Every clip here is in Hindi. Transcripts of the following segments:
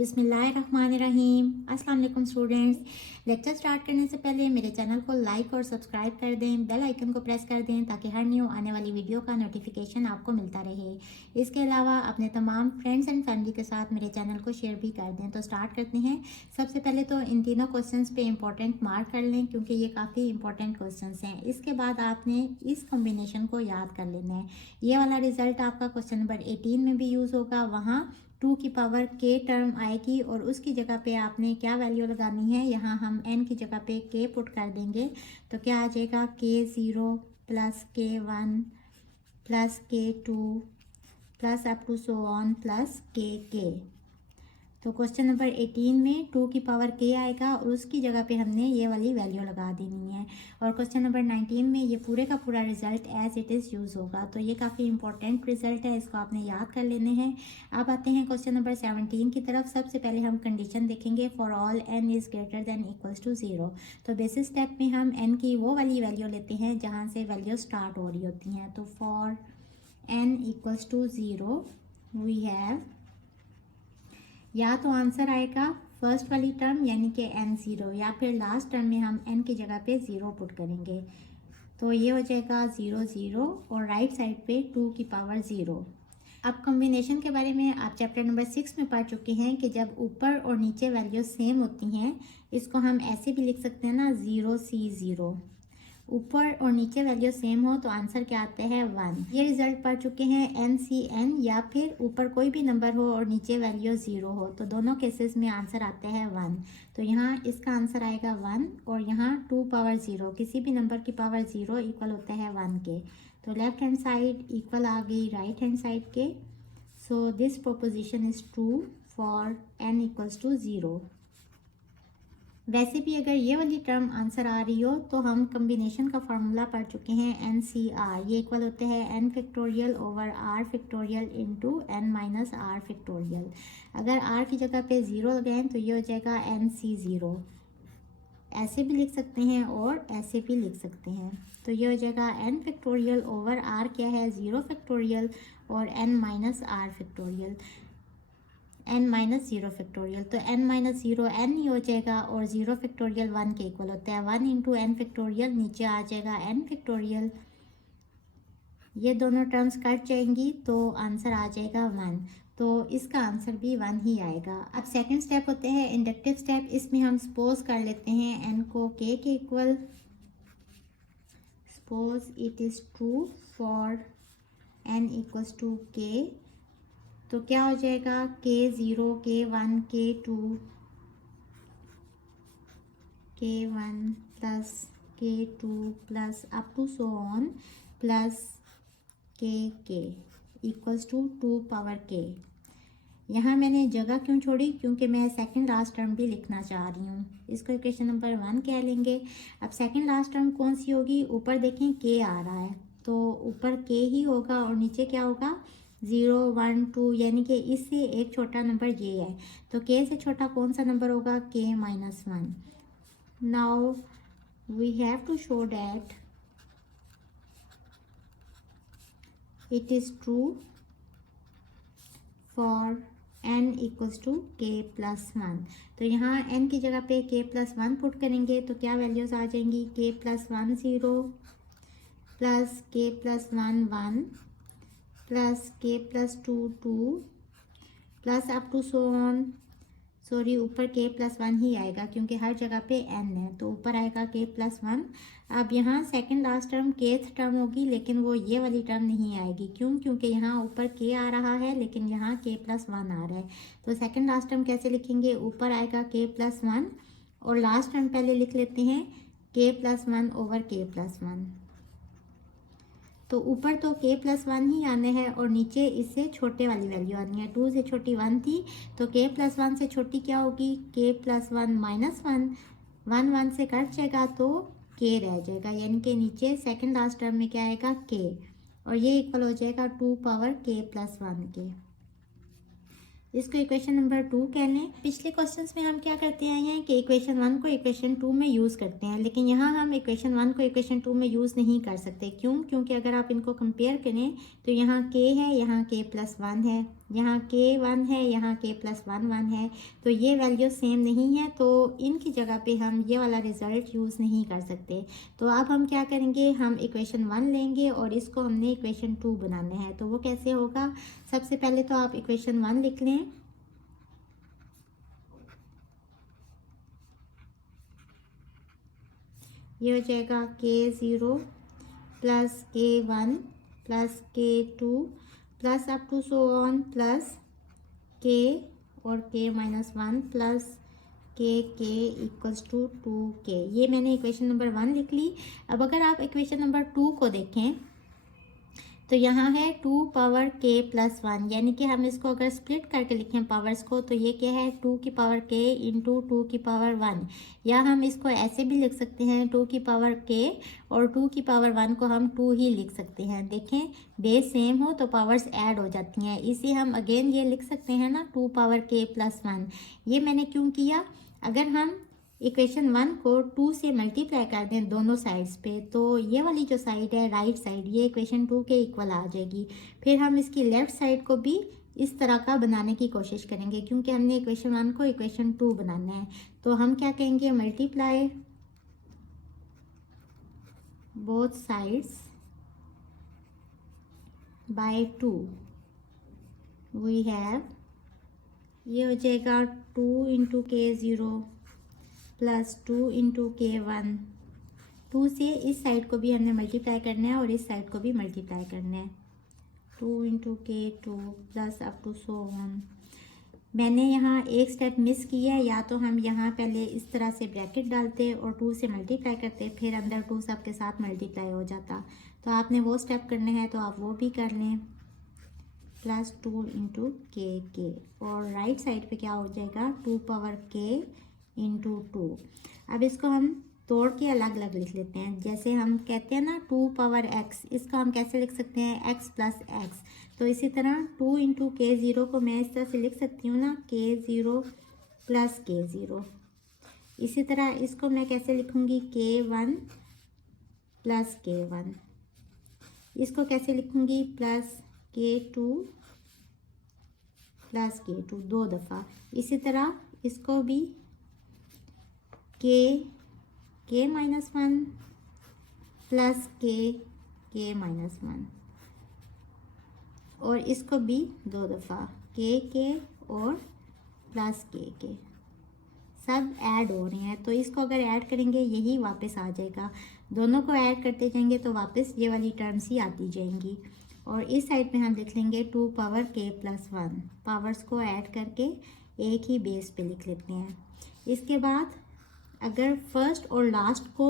बिस्मिल्लाहिर्रहमानिर्रहीम। अस्सलाम वालेकुम स्टूडेंट्स। लेक्चर स्टार्ट करने से पहले मेरे चैनल को लाइक और सब्सक्राइब कर दें, बेल आइकन को प्रेस कर दें ताकि हर न्यू आने वाली वीडियो का नोटिफिकेशन आपको मिलता रहे। इसके अलावा अपने तमाम फ्रेंड्स एंड फैमिली के साथ मेरे चैनल को शेयर भी कर दें। तो स्टार्ट करते हैं। सबसे पहले तो इन तीनों क्वेश्चंस पे इंपॉर्टेंट मार्क कर लें क्योंकि ये काफ़ी इंपॉर्टेंट क्वेश्चंस हैं। इसके बाद आपने इस कॉम्बिनेशन को याद कर लेना है। ये वाला रिजल्ट आपका क्वेश्चन नंबर 18 में भी यूज़ होगा। वहाँ 2 की पावर k टर्म आएगी और उसकी जगह पे आपने क्या वैल्यू लगानी है, यहाँ हम n की जगह पे k पुट कर देंगे तो क्या आ जाएगा k0 plus k1 plus k2 plus up to so on plus k। तो क्वेश्चन नंबर 18 में 2 की पावर k आएगा और उसकी जगह पे हमने ये वाली वैल्यू लगा देनी है। और क्वेश्चन नंबर 19 में ये पूरे का पूरा result as it is use होगा। तो ये काफ़ी इंपॉर्टेंट रिजल्ट है, इसको आपने याद कर लेने हैं। अब आते हैं क्वेश्चन नंबर 17 की तरफ। सबसे पहले हम कंडीशन देखेंगे for all n is greater than equals to 0। तो बेसिस स्टेप में हम n की वो वाली वैल्यू लेते हैं जहाँ से वैल्यू स्टार्ट हो रही होती हैं। तो for n equals to 0 we have, या तो आंसर आएगा फर्स्ट वाली टर्म यानी कि n0, या फिर लास्ट टर्म में हम n की जगह पे 0 पुट करेंगे तो ये हो जाएगा 0 0 और राइट साइड पे 2 की पावर 0। अब कॉम्बिनेशन के बारे में आप चैप्टर नंबर 6 में पढ़ चुके हैं कि जब ऊपर और नीचे वैल्यूज सेम होती हैं, इसको हम ऐसे भी लिख सकते हैं ना, 0 C 0। ऊपर और नीचे वैल्यू सेम हो तो आंसर क्या आता है 1। ये रिजल्ट पढ़ चुके हैं NCN, या फिर ऊपर कोई भी नंबर हो और नीचे वैल्यू 0 हो तो दोनों केसेस में आंसर आता है 1। तो यहाँ इसका आंसर आएगा 1 और यहाँ 2 पावर 0, किसी भी नंबर की पावर 0 इक्वल होता है 1 के। तो लेफ्ट हैंड साइड इक्वल आ गई राइट हैंड साइड के। So this proposition is true for n equals to 0। वैसे भी अगर ये वाली टर्म आंसर आ रही हो तो हम कम्बिनेशन का फार्मूला पढ़ चुके हैं NCR, ये इक्वल होते हैं n factorial over r factorial into n minus r factorial. अगर r की जगह पे 0 लगाएं तो ये हो जाएगा NC0। ऐसे भी लिख सकते हैं और ऐसे भी लिख सकते हैं। तो ये हो जाएगा n फैक्टोरियल ओवर r क्या है 0 फैक्टोरियल और n minus r factorial, n minus 0 factorial. तो n माइनस 0 n ही हो जाएगा और 0 फैक्टोरियल 1 के इक्वल होता है। 1 इंटू n फैक्टोरियल, नीचे आ जाएगा n फैक्टोरियल। ये दोनों टर्म्स कट जाएंगी तो आंसर आ जाएगा 1। तो इसका आंसर भी 1 ही आएगा। अब सेकंड स्टेप होते हैं इंडक्टिव स्टेप। इसमें हम सपोज कर लेते हैं n को k के equal. Suppose it is true for n equals to k। तो क्या हो जाएगा k0 k1 k2 k1 plus k2 plus up to so on plus k equals to 2 power k। यहाँ मैंने जगह क्यों छोड़ी, क्योंकि मैं सेकंड लास्ट टर्म भी लिखना चाह रही हूँ। इसको इक्वेशन नंबर 1 कह लेंगे। अब सेकंड लास्ट टर्म कौन सी होगी, ऊपर देखें k आ रहा है तो ऊपर k ही होगा और नीचे क्या होगा 0 1 2, यानी कि इससे एक छोटा नंबर ये है। तो k से छोटा कौन सा नंबर होगा k minus 1। Now we have to show that it is true for n equals to k plus 1। तो यहाँ n की जगह पे k प्लस 1 पुट करेंगे तो क्या वैल्यूज़ आ जाएंगी, k plus 1 0 plus k plus 1 1 plus k plus 2 2 plus up to so on. Sorry, ऊपर k प्लस 1 ही आएगा क्योंकि हर जगह पे n है तो ऊपर आएगा k प्लस 1। अब यहाँ second last term kth term होगी, लेकिन वो ये वाली टर्म नहीं आएगी। क्यों, क्योंकि यहाँ ऊपर k आ रहा है लेकिन यहाँ k प्लस 1 आ रहा है। तो सेकंड लास्ट टर्म कैसे लिखेंगे, ऊपर आएगा k प्लस 1 और लास्ट टर्म पहले लिख लेते हैं k plus 1 over k plus 1। तो ऊपर तो k प्लस 1 ही आने हैं और नीचे इससे छोटे वाली वैल्यू आनी है। 2 से छोटी 1 थी तो k प्लस 1 से छोटी क्या होगी, k प्लस 1 माइनस 1। 1 1 से कट जाएगा तो k रह जाएगा, यानी कि नीचे सेकंड लास्ट टर्म में क्या आएगा k, और ये इक्वल हो जाएगा 2 पावर k प्लस 1 के। इसको इक्वेशन नंबर 2 कह लें। पिछले क्वेश्चंस में हम क्या करते आए हैं कि इक्वेशन 1 को इक्वेशन 2 में यूज़ करते हैं, लेकिन यहाँ हम इक्वेशन 1 को इक्वेशन 2 में यूज़ नहीं कर सकते। क्यों? क्योंकि अगर आप इनको कंपेयर करें तो यहाँ k है, यहाँ k प्लस 1 है, यहाँ k 1 है, यहाँ k प्लस 1 1 है, तो ये वैल्यू सेम नहीं है, तो इनकी जगह पे हम ये वाला रिज़ल्ट यूज़ नहीं कर सकते। तो अब हम क्या करेंगे, हम इक्वेशन 1 लेंगे और इसको हमने इक्वेशन 2 बनाना है। तो वो कैसे होगा? सबसे पहले तो आप इक्वेशन 1 लिख लें। ये हो जाएगा k0 plus k1 plus k2 plus up to so on plus k और k minus 1 plus k equals to 2k। ये मैंने इक्वेशन नंबर 1 लिख ली। अब अगर आप इक्वेशन नंबर 2 को देखें तो यहाँ है 2 पावर k प्लस 1, यानी कि हम इसको अगर स्प्लिट करके लिखें पावर्स को तो ये क्या है 2 की पावर k इंटू 2 की पावर 1, या हम इसको ऐसे भी लिख सकते हैं 2 की पावर k और 2 की पावर 1 को हम 2 ही लिख सकते हैं। देखें बेस सेम हो तो पावर्स ऐड हो जाती हैं, इसे हम अगेन ये लिख सकते हैं ना 2 पावर k प्लस 1। ये मैंने क्यों किया? अगर हम इक्वेशन 1 को 2 से मल्टीप्लाई कर दें दोनों साइड्स पे तो ये वाली जो साइड है राइट साइड ये इक्वेशन 2 के इक्वल आ जाएगी। फिर हम इसकी लेफ़्ट साइड को भी इस तरह का बनाने की कोशिश करेंगे, क्योंकि हमने इक्वेशन 1 को इक्वेशन 2 बनाना है। तो हम क्या कहेंगे, multiply both sides by 2 we have, ये हो जाएगा 2 into k0 plus 2 into k1। 2 से इस साइड को भी हमने मल्टीप्लाई करना है और इस साइड को भी मल्टीप्लाई करना है। 2 into k2 plus up to so on. मैंने यहाँ एक स्टेप मिस किया है, या तो हम यहाँ पहले इस तरह से ब्रैकेट डालते और 2 से मल्टीप्लाई करते, फिर अंदर 2 सब के साथ मल्टीप्लाई हो जाता। तो आपने वो स्टेप करने हैं तो आप वो भी कर लें। प्लस 2 इंटू के और राइट साइड पे क्या हो जाएगा 2 पावर k इंटू 2। अब इसको हम तोड़ के अलग अलग लिख लेते हैं। जैसे हम कहते हैं ना 2 पावर x, इसको हम कैसे लिख सकते हैं x प्लस एक्स। तो इसी तरह 2 इंटू k0 को मैं इस तरह से लिख सकती हूँ ना k0 प्लस k0। इसी तरह इसको मैं कैसे लिखूँगी k1 प्लस k1। इसको कैसे लिखूँगी प्लस k2 प्लस k2 दो दफ़ा। इसी तरह इसको भी k minus 1 plus k minus 1, और इसको भी दो दफ़ा k और प्लस k सब ऐड हो रहे हैं। तो इसको अगर ऐड करेंगे यही वापस आ जाएगा। दोनों को ऐड करते जाएंगे तो वापस ये वाली टर्म्स ही आती जाएंगी। और इस साइड पे हम लिख लेंगे 2 पावर k प्लस 1। पावर्स को ऐड करके एक ही बेस पे लिख लेते हैं। इसके बाद अगर फर्स्ट और लास्ट को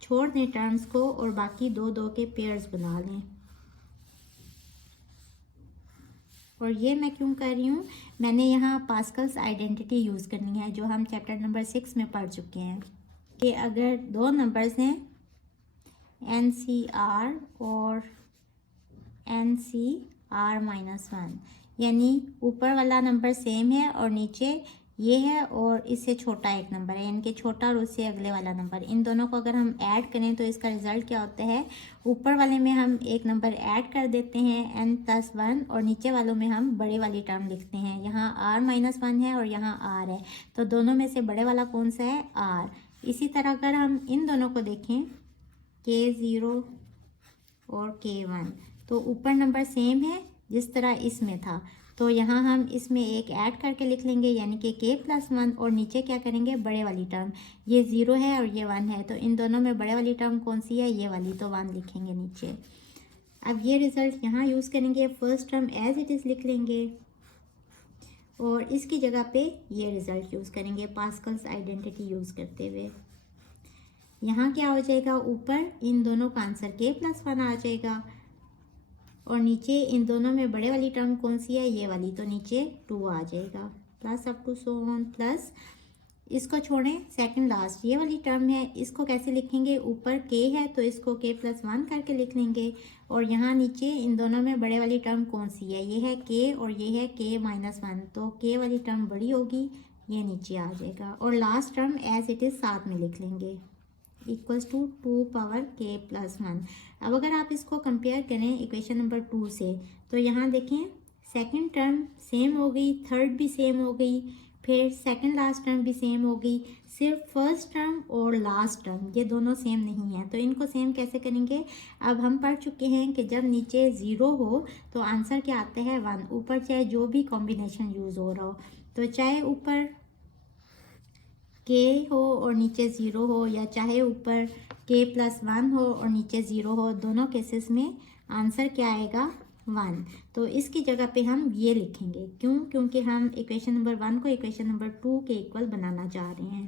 छोड़ दें टर्म्स को और बाकी दो दो के पेयर्स बना लें। और ये मैं क्यों कर रही हूँ, मैंने यहाँ पास्कल्स आइडेंटिटी यूज़ करनी है जो हम चैप्टर नंबर 6 में पढ़ चुके हैं कि अगर दो नंबर्स हैं NCR और NCR माइनस 1, यानी ऊपर वाला नंबर सेम है और नीचे ये है और इससे छोटा एक नंबर है, यानी कि छोटा और उससे अगले वाला नंबर, इन दोनों को अगर हम ऐड करें तो इसका रिज़ल्ट क्या होता है, ऊपर वाले में हम एक नंबर ऐड कर देते हैं n प्लस 1 और नीचे वालों में हम बड़े वाली टर्म लिखते हैं। यहाँ r माइनस 1 है और यहाँ r है, तो दोनों में से बड़े वाला कौन सा है, r। इसी तरह अगर हम इन दोनों को देखें k0 और k1, तो ऊपर नंबर सेम है जिस तरह इसमें था, तो यहाँ हम इसमें एक ऐड करके लिख लेंगे यानी कि k प्लस 1, और नीचे क्या करेंगे बड़े वाली टर्म, ये 0 है और ये 1 है, तो इन दोनों में बड़े वाली टर्म कौन सी है, ये वाली, तो 1 लिखेंगे नीचे। अब ये रिज़ल्ट यहाँ यूज़ करेंगे, first term as it is लिख लेंगे और इसकी जगह पे ये रिज़ल्ट यूज़ करेंगे पास्कल्स आइडेंटिटी यूज़ करते हुए। यहाँ क्या हो जाएगा, ऊपर इन दोनों का आंसर k प्लस 1 आ जाएगा और नीचे इन दोनों में बड़े वाली टर्म कौन सी है, ये वाली, तो नीचे 2 आ जाएगा, plus up to so on, plus इसको छोड़ें, सेकंड लास्ट ये वाली टर्म है, इसको कैसे लिखेंगे, ऊपर के है तो इसको के प्लस वन करके लिख लेंगे, और यहाँ नीचे इन दोनों में बड़े वाली टर्म कौन सी है, ये है के और ये है के माइनस वन, तो के वाली टर्म बड़ी होगी, ये नीचे आ जाएगा, और last term as it is साथ में लिख लेंगे, इक्वल्स टू 2 पावर के प्लस वन। अब अगर आप इसको कंपेयर करें इक्वेशन नंबर 2 से, तो यहाँ देखें सेकंड टर्म सेम हो गई, थर्ड भी सेम हो गई, फिर सेकंड लास्ट टर्म भी सेम हो गई, सिर्फ फर्स्ट टर्म और लास्ट टर्म ये दोनों सेम नहीं है। तो इनको सेम कैसे करेंगे, अब हम पढ़ चुके हैं कि जब नीचे ज़ीरो हो तो आंसर क्या आता है 1, ऊपर चाहे जो भी कॉम्बिनेशन यूज़ हो रहा हो, तो चाहे ऊपर के हो और नीचे ज़ीरो हो, या चाहे ऊपर के प्लस वन हो और नीचे ज़ीरो हो, दोनों केसेस में आंसर क्या आएगा 1। तो इसकी जगह पे हम ये लिखेंगे, क्यों, क्योंकि हम इक्वेशन नंबर 1 को इक्वेशन नंबर 2 के इक्वल बनाना चाह रहे हैं।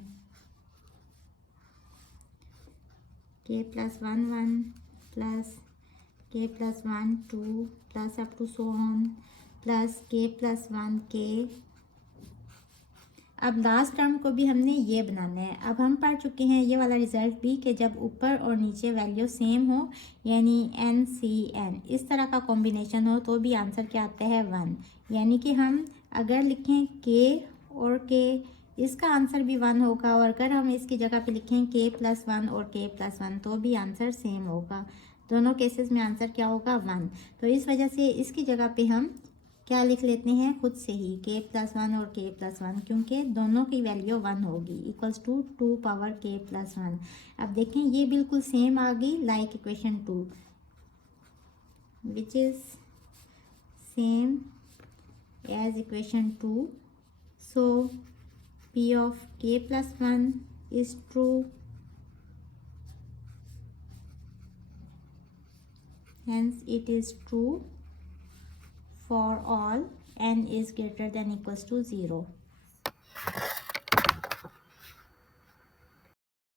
K plus one 1 plus k plus one 2 plus up to so on plus k plus one k. अब लास्ट टर्म को भी हमने ये बनाना है। अब हम पढ़ चुके हैं ये वाला रिजल्ट भी कि जब ऊपर और नीचे वैल्यू सेम हो, यानी एन सी एन इस तरह का कॉम्बिनेशन हो, तो भी आंसर क्या आता है 1। यानी कि हम अगर लिखें के और के, इसका आंसर भी 1 होगा, और अगर हम इसकी जगह पे लिखें के प्लस वन और के प्लस वन, तो भी आंसर सेम होगा। दोनों केसेस में आंसर क्या होगा 1। तो इस वजह से इसकी जगह पे हम क्या लिख लेते हैं खुद से ही, के प्लस वन और के प्लस वन, क्योंकि दोनों की वैल्यू 1 होगी, इक्वल्स टू 2 पावर के प्लस वन। अब देखें ये बिल्कुल सेम आ गई like equation 2, which is same as equation 2। So P of K plus one is true, hence it is true for all n is greater than equals to 0.